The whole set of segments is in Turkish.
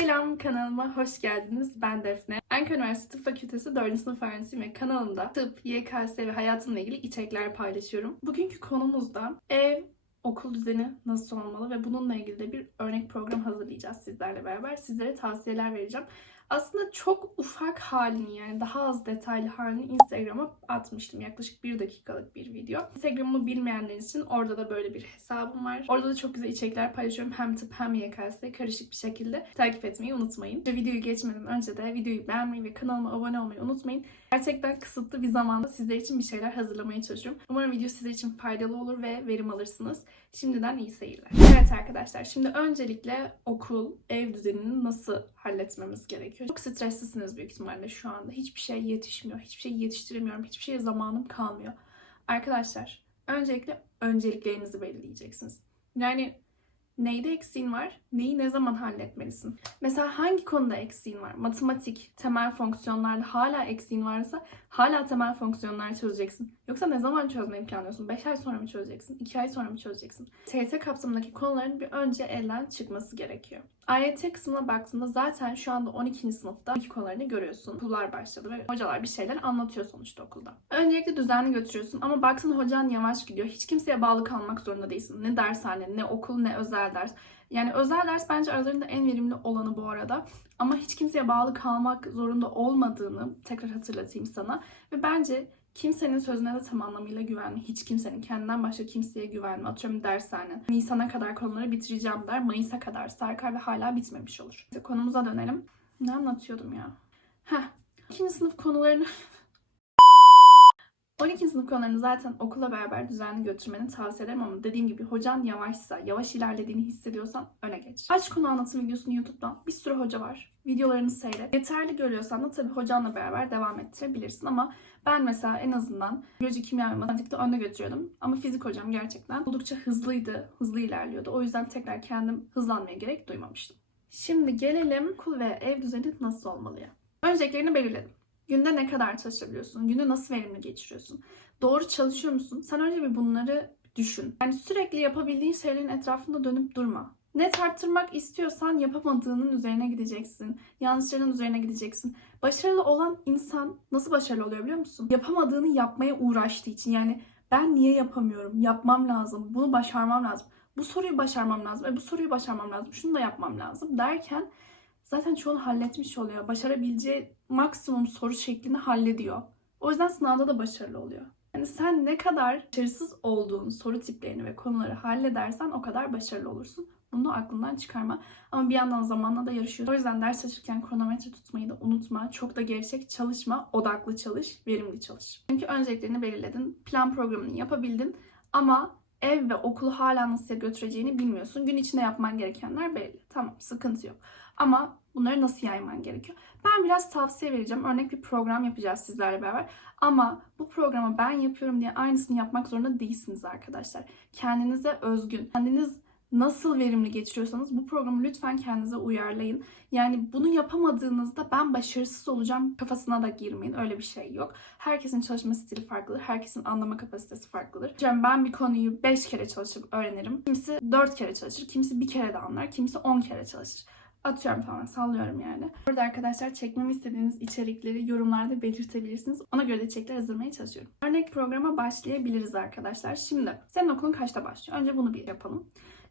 Selam kanalıma hoş geldiniz. Ben Defne. Ankara Üniversitesi Tıp Fakültesi 4. sınıf öğrencisiyim ve kanalımda tıp, YKS ve hayatımla ilgili içerikler paylaşıyorum. Bugünkü konumuzda ev, okul düzeni nasıl olmalı ve bununla ilgili de bir örnek program hazırlayacağız sizlerle beraber. Sizlere tavsiyeler vereceğim. Aslında çok ufak halini yani daha az detaylı halini Instagram'a atmıştım. Yaklaşık bir dakikalık bir video. Instagram'ımı bilmeyenler için orada da böyle bir hesabım var. Orada da çok güzel içerikler paylaşıyorum. Hem tıp hem YKS karışık bir şekilde takip etmeyi unutmayın. Ve videoyu geçmeden önce de videoyu beğenmeyi ve kanalıma abone olmayı unutmayın. Gerçekten kısıtlı bir zamanda sizler için bir şeyler hazırlamaya çalışıyorum. Umarım video sizler için faydalı olur ve verim alırsınız. Şimdiden iyi seyirler. Evet arkadaşlar şimdi öncelikle okul, ev düzenini nasıl halletmemiz gerekiyor? Çok streslisiniz büyük ihtimalle şu anda. Hiçbir şey yetişmiyor, hiçbir şey yetiştiremiyorum, hiçbir şeye zamanım kalmıyor. Arkadaşlar öncelikle önceliklerinizi belirleyeceksiniz. Yani neyde eksiğin var, neyi ne zaman halletmelisin? Mesela hangi konuda eksiğin var? Matematik, temel fonksiyonlarda hala eksiğin varsa hala temel fonksiyonlar çözeceksin. Yoksa ne zaman çözmeyi planlıyorsun? 5 ay sonra mı çözeceksin? 2 ay sonra mı çözeceksin? TYT kapsamındaki konuların bir önce elden çıkması gerekiyor. AYT kısmına baktığında zaten şu anda 12. sınıfta iki konularını görüyorsun. Okullar başladı ve hocalar bir şeyler anlatıyor sonuçta okulda. Öncelikle düzenli götürüyorsun ama baktın hocan yavaş gidiyor. Hiç kimseye bağlı kalmak zorunda değilsin. Ne dershane, ne okul, ne özel ders. Yani özel ders bence aralarında en verimli olanı bu arada. Ama hiç kimseye bağlı kalmak zorunda olmadığını tekrar hatırlatayım sana. Ve bence kimsenin sözüne de tam anlamıyla güvenme. Hiç kimsenin kendinden başka kimseye güvenme. Atıyorum dershane. Nisan'a kadar konuları bitireceğim der. Mayıs'a kadar sarkar ve hala bitmemiş olur. İşte konumuza dönelim. Ne anlatıyordum ya? Heh. İkinci sınıf konularını 12. sınıf konularını zaten okula beraber düzenli götürmeni tavsiye ederim ama dediğim gibi hocan yavaşsa, yavaş ilerlediğini hissediyorsan öne geç. Aç konu anlatım videosunu YouTube'dan. Bir sürü hoca var. Videolarını seyret. Yeterli görüyorsan da tabii hocanla beraber devam ettirebilirsin ama ben mesela en azından biyoloji, kimya ve matematikte önde götürüyordum. Ama fizik hocam gerçekten oldukça hızlıydı, hızlı ilerliyordu. O yüzden tekrar kendim hızlanmaya gerek duymamıştım. Şimdi gelelim okul ve ev düzeni nasıl olmalı ya? Önceliklerini belirledim. Günde ne kadar çalışabiliyorsun? Günü nasıl verimli geçiriyorsun? Doğru çalışıyor musun? Sen önce bir bunları düşün. Yani sürekli yapabildiğin şeylerin etrafında dönüp durma. Net arttırmak istiyorsan yapamadığının üzerine gideceksin. Yanlışların üzerine gideceksin. Başarılı olan insan nasıl başarılı oluyor biliyor musun? Yapamadığını yapmaya uğraştığı için. Yani ben niye yapamıyorum? Yapmam lazım. Bunu başarmam lazım. Bu soruyu başarmam lazım. E bu soruyu başarmam lazım. Şunu da yapmam lazım derken zaten çoğunu halletmiş oluyor. Başarabileceği maksimum soru şeklini hallediyor. O yüzden sınavda da başarılı oluyor. Yani sen ne kadar başarısız olduğun soru tiplerini ve konuları halledersen o kadar başarılı olursun. Bunu aklından çıkarma. Ama bir yandan zamanla da yarışıyorsun. O yüzden ders çalışırken kronometre tutmayı da unutma. Çok da gevşek çalışma. Odaklı çalış. Verimli çalış. Çünkü önceliklerini belirledin. Plan programını yapabildin. Ama ev ve okulu hala nasıl götüreceğini bilmiyorsun. Gün içinde yapman gerekenler belli. Tamam sıkıntı yok. Ama bunları nasıl yayman gerekiyor? Ben biraz tavsiye vereceğim. Örnek bir program yapacağız sizlerle beraber. Ama bu programı ben yapıyorum diye aynısını yapmak zorunda değilsiniz arkadaşlar. Kendinize özgün, kendiniz nasıl verimli geçiriyorsanız bu programı lütfen kendinize uyarlayın. Yani bunu yapamadığınızda ben başarısız olacağım kafasına da girmeyin. Öyle bir şey yok. Herkesin çalışma stili farklıdır. Herkesin anlama kapasitesi farklıdır. Yani ben bir konuyu 5 kere çalışıp öğrenirim. Kimisi 4 kere çalışır. Kimisi bir kere de anlar. Kimisi 10 kere çalışır. Atıyorum tamamen sallıyorum yani. Burada arkadaşlar çekmemi istediğiniz içerikleri yorumlarda belirtebilirsiniz. Ona göre de içerikler hazırlamaya çalışıyorum. Örnek programa başlayabiliriz arkadaşlar. Şimdi senin okulun kaçta başlıyor? Önce bunu bir yapalım.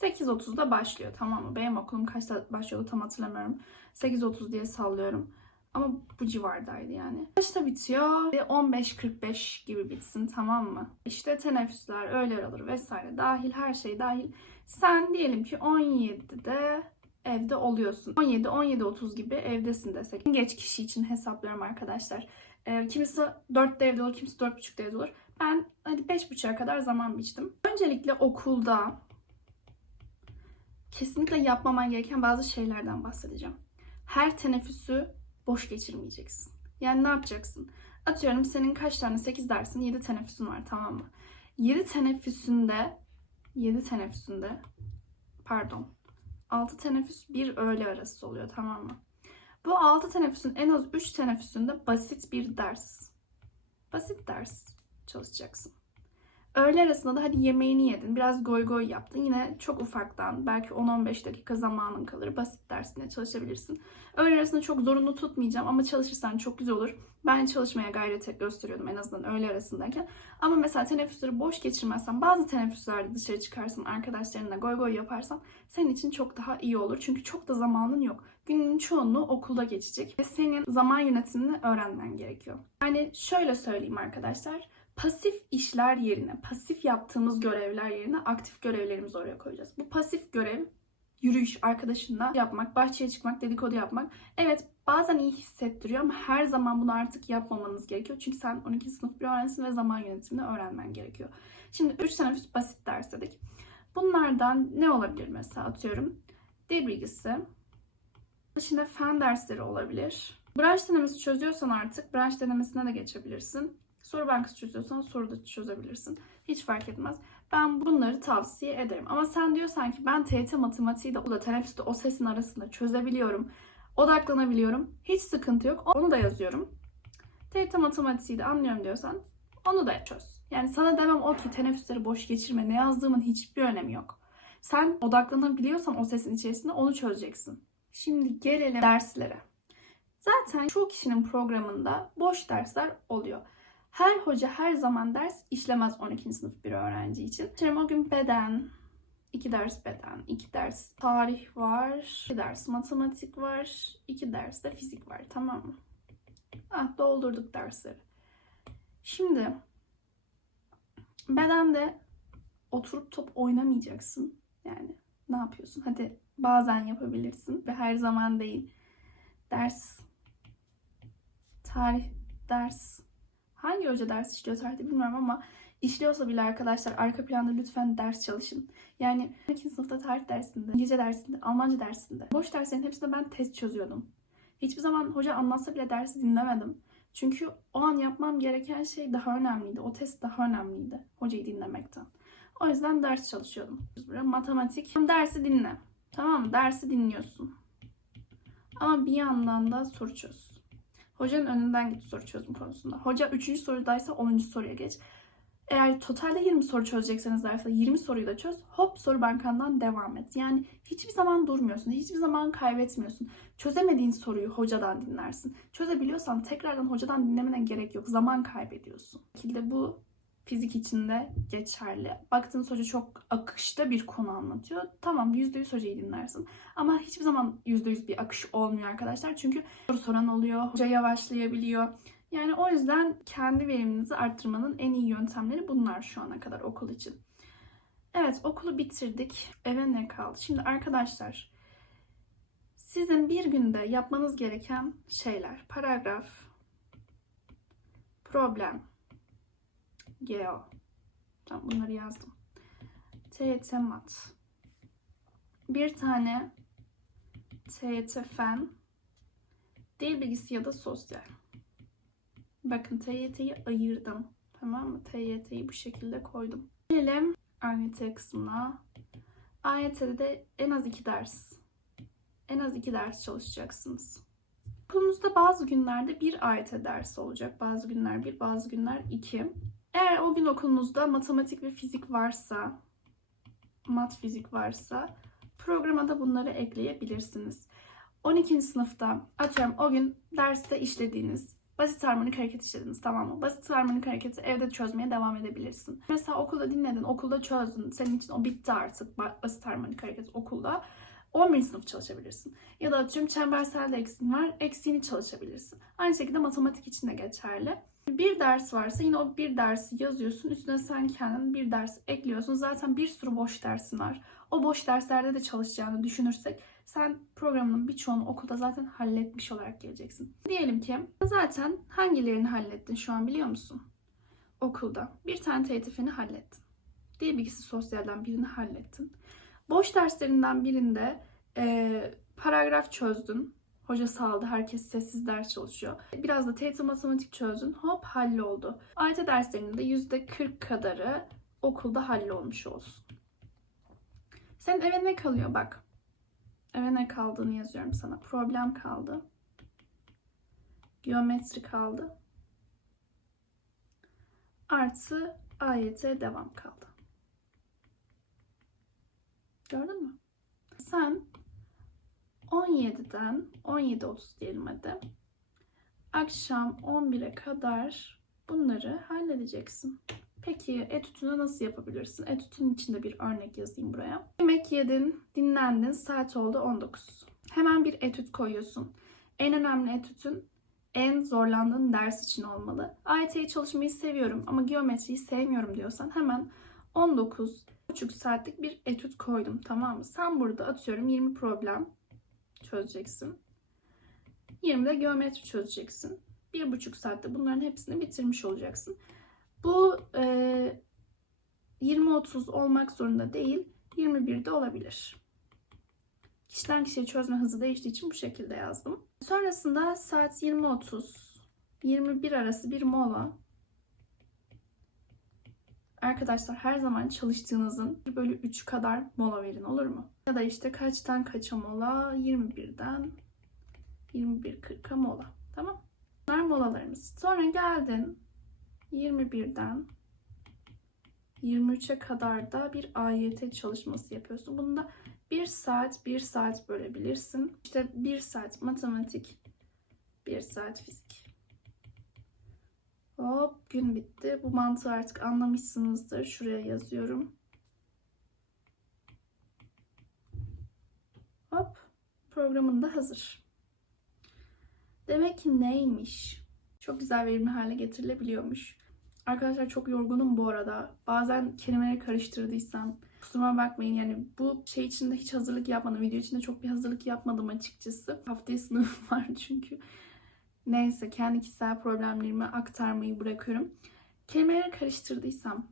8.30'da başlıyor tamam mı? Benim okulum kaçta başlıyordu tam hatırlamıyorum. 8.30 diye sallıyorum. Ama bu civardaydı yani. Kaçta bitiyor? Ve 15.45 gibi bitsin tamam mı? İşte teneffüsler, öğle araları vesaire dahil her şey dahil. Sen diyelim ki 17'de evde oluyorsun. 17 17.30 gibi evdesin desek. Geç kişi için hesaplıyorum arkadaşlar. Ee, kimisi 4'te evde olur, kimisi 4.30'da evde olur. Ben hadi 5.30'a kadar zaman biçtim. Öncelikle okulda kesinlikle yapmaman gereken bazı şeylerden bahsedeceğim. Her teneffüsü boş geçirmeyeceksin. Yani ne yapacaksın? Atıyorum senin kaç tane 8 dersin 7 teneffüsün var tamam mı? 7 teneffüsünde 7 teneffüsünde pardon 6 teneffüs bir öğle arası oluyor tamam mı? Bu 6 teneffüsün en az 3 teneffüsünde basit bir ders. Basit ders çalışacaksın. Öğle arasında da hadi yemeğini yedin, biraz goy goy yaptın. Yine çok ufaktan, belki 10-15 dakika zamanın kalır. Basit dersine çalışabilirsin. Öğle arasında çok zorunlu tutmayacağım ama çalışırsan çok güzel olur. Ben çalışmaya gayret gösteriyordum en azından öğle arasındayken. Ama mesela teneffüsleri boş geçirmezsen, bazı teneffüslerde dışarı çıkarsın, arkadaşlarınla goy goy yaparsan senin için çok daha iyi olur. Çünkü çok da zamanın yok. Günün çoğunluğu okulda geçecek ve senin zaman yönetimini öğrenmen gerekiyor. Yani şöyle söyleyeyim arkadaşlar. Pasif işler yerine, pasif yaptığımız görevler yerine aktif görevlerimizi oraya koyacağız. Bu pasif görev yürüyüş arkadaşınla yapmak, bahçeye çıkmak, dedikodu yapmak. Evet bazen iyi hissettiriyor ama her zaman bunu artık yapmamanız gerekiyor. Çünkü sen 12. sınıf bir öğrencisin ve zaman yönetimini öğrenmen gerekiyor. Şimdi 3 teneffüs basit ders dedik. Bunlardan ne olabilir mesela atıyorum. Dil bilgisi. Dışında fen dersleri olabilir. Branş denemesi çözüyorsan artık branş denemesine de geçebilirsin. Soru bankası çözüyorsan soru da çözebilirsin. Hiç fark etmez. Ben bunları tavsiye ederim. Ama sen diyorsan ki ben TYT matematiği de o da teneffüste o sesin arasında çözebiliyorum. Odaklanabiliyorum. Hiç sıkıntı yok. Onu da yazıyorum. TYT matematiği de anlıyorum diyorsan onu da çöz. Yani sana demem o ki teneffüsleri boş geçirme. Ne yazdığımın hiçbir önemi yok. Sen odaklanabiliyorsan o sesin içerisinde onu çözeceksin. Şimdi gelelim derslere. Zaten çoğu kişinin programında boş dersler oluyor. Her hoca her zaman ders işlemez 12. sınıf bir öğrenci için. Şimdi o gün beden, iki ders beden, iki ders tarih var, iki ders matematik var, iki ders de fizik var tamam mı? Ah, doldurduk dersleri. Şimdi bedende oturup top oynamayacaksın. Yani ne yapıyorsun? Hadi bazen yapabilirsin ve her zaman değil. Ders, tarih, ders, hangi hoca ders işliyor tarihte bilmiyorum ama işliyorsa bile arkadaşlar arka planda lütfen ders çalışın. Yani 12. sınıfta tarih dersinde, İngilizce dersinde, Almanca dersinde, boş derslerin hepsinde ben test çözüyordum. Hiçbir zaman hoca anlatsa bile dersi dinlemedim. Çünkü o an yapmam gereken şey daha önemliydi. O test daha önemliydi hocayı dinlemekten. O yüzden ders çalışıyordum. Matematik. Dersi dinle. Tamam mı? Dersi dinliyorsun. Ama bir yandan da soru çöz. Hocanın önünden git soru çözüm konusunda. Hoca 3. sorudaysa 10. soruya geç. Eğer totalde 20 soru çözecekseniz derste 20 soruyu da çöz. Hop soru bankandan devam et. Yani hiçbir zaman durmuyorsun. Hiçbir zaman kaybetmiyorsun. Çözemediğin soruyu hocadan dinlersin. Çözebiliyorsan tekrardan hocadan dinlemene gerek yok. Zaman kaybediyorsun. Bu şekilde bu fizik için de geçerli. Baktığınız hoca çok akışta bir konu anlatıyor. Tamam %100 hocayı dinlersin. Ama hiçbir zaman %100 bir akış olmuyor arkadaşlar. Çünkü soru soran oluyor. Hoca yavaşlayabiliyor. Yani o yüzden kendi veriminizi arttırmanın en iyi yöntemleri bunlar şu ana kadar okul için. Evet okulu bitirdik. Eve ne kaldı? Şimdi arkadaşlar sizin bir günde yapmanız gereken şeyler. Paragraf, problem, geo. Tamam bunları yazdım. TYT mat. Bir tane TYT fen, dil bilgisi ya da sosyal. Bakın TYT'yi ayırdım. Tamam mı? TYT'yi bu şekilde koydum. Gelelim AYT kısmına. AYT'de de en az iki ders. En az iki ders çalışacaksınız. Okulunuzda bazı günlerde bir AYT dersi olacak. Bazı günler bir, bazı günler iki. Eğer o gün okulunuzda matematik ve fizik varsa, mat fizik varsa programa da bunları ekleyebilirsiniz. 12. sınıfta atıyorum o gün derste işlediğiniz basit harmonik hareket işlediniz tamam mı? Basit harmonik hareketi evde çözmeye devam edebilirsin. Mesela okulda dinledin, okulda çözdün. Senin için o bitti artık basit harmonik hareket okulda. 11. sınıf çalışabilirsin. Ya da atıyorum çemberselde eksiğin var, eksiğini çalışabilirsin. Aynı şekilde matematik için de geçerli. Bir ders varsa yine o bir dersi yazıyorsun. Üstüne sen kendin bir ders ekliyorsun. Zaten bir sürü boş dersin var. O boş derslerde de çalışacağını düşünürsek sen programının birçoğunu okulda zaten halletmiş olarak geleceksin. Diyelim ki zaten hangilerini hallettin şu an biliyor musun? Okulda. Bir tane TYT hallettin. Dil bilgisi sosyalden birini hallettin. Boş derslerinden birinde e, paragraf çözdün. Hoca saldı. Herkes sessiz ders çalışıyor. Biraz da TYT matematik çözdün. Hop halloldu. AYT derslerinin de %40 kadarı okulda hallolmuş olsun. Senin eve ne kalıyor bak. Eve ne kaldığını yazıyorum sana. Problem kaldı. Geometri kaldı. Artı AYT devam kaldı. Gördün mü? Sen 17'den 17.30 diyelim hadi. Akşam 11'e kadar bunları halledeceksin. Peki etütünü nasıl yapabilirsin? Etütün içinde bir örnek yazayım buraya. Yemek yedin, dinlendin, saat oldu 19. Hemen bir etüt koyuyorsun. En önemli etütün en zorlandığın ders için olmalı. AYT'yi çalışmayı seviyorum ama geometriyi sevmiyorum diyorsan hemen 19,5 saatlik bir etüt koydum tamam mı? Sen burada atıyorum 20 problem çözeceksin. 20 de geometri çözeceksin. 1,5 saatte bunların hepsini bitirmiş olacaksın. Bu e, 20-30 olmak zorunda değil, 21 de olabilir. Kişiden kişiye çözme hızı değiştiği için bu şekilde yazdım. Sonrasında saat 20.30, 21 arası bir mola. Arkadaşlar her zaman çalıştığınızın 1 bölü 3 kadar mola verin olur mu? Ya da işte kaçtan kaça mola? 21'den 21.40'a mola. Tamam. Bunlar molalarımız. Sonra geldin 21'den 23'e kadar da bir AYT çalışması yapıyorsun. Bunda 1 saat 1 saat bölebilirsin. İşte 1 saat matematik, 1 saat fizik. Hop gün bitti. Bu mantığı artık anlamışsınızdır. Şuraya yazıyorum. Hop programın da hazır. Demek ki neymiş? Çok güzel verimli hale getirilebiliyormuş. Arkadaşlar çok yorgunum bu arada. Bazen kelimeleri karıştırdıysam kusuruma bakmayın. Yani bu şey için de hiç hazırlık yapmadım. Video için de çok bir hazırlık yapmadım açıkçası. Haftaya sınavım var çünkü. Neyse kendi kişisel problemlerimi aktarmayı bırakıyorum. Kelimeleri karıştırdıysam,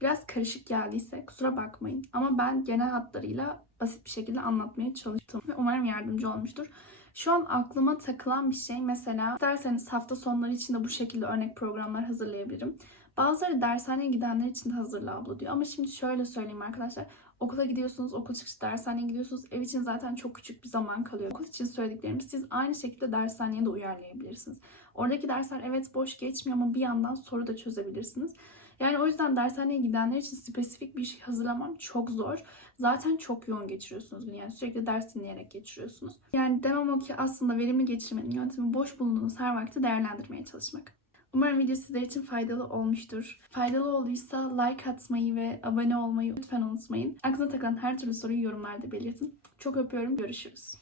biraz karışık geldiyse kusura bakmayın. Ama ben genel hatlarıyla basit bir şekilde anlatmaya çalıştım. Ve umarım yardımcı olmuştur. Şu an aklıma takılan bir şey mesela isterseniz hafta sonları için de bu şekilde örnek programlar hazırlayabilirim. Bazıları dershaneye gidenler için de hazırla abla diyor. Ama şimdi şöyle söyleyeyim arkadaşlar. Okula gidiyorsunuz, okul çıkışı dershaneye gidiyorsunuz. Ev için zaten çok küçük bir zaman kalıyor. Okul için söylediklerimi siz aynı şekilde dershaneye de uyarlayabilirsiniz. Oradaki dersler evet boş geçmiyor ama bir yandan soru da çözebilirsiniz. Yani o yüzden dershaneye gidenler için spesifik bir şey hazırlamam çok zor. Zaten çok yoğun geçiriyorsunuz günü. Yani sürekli ders dinleyerek geçiriyorsunuz. Yani demem o ki aslında verimli geçirmenin yöntemi boş bulunduğunuz her vakti değerlendirmeye çalışmak. Umarım video sizler için faydalı olmuştur. Faydalı olduysa like atmayı ve abone olmayı lütfen unutmayın. Aklınıza takılan her türlü soruyu yorumlarda belirtin. Çok öpüyorum. Görüşürüz.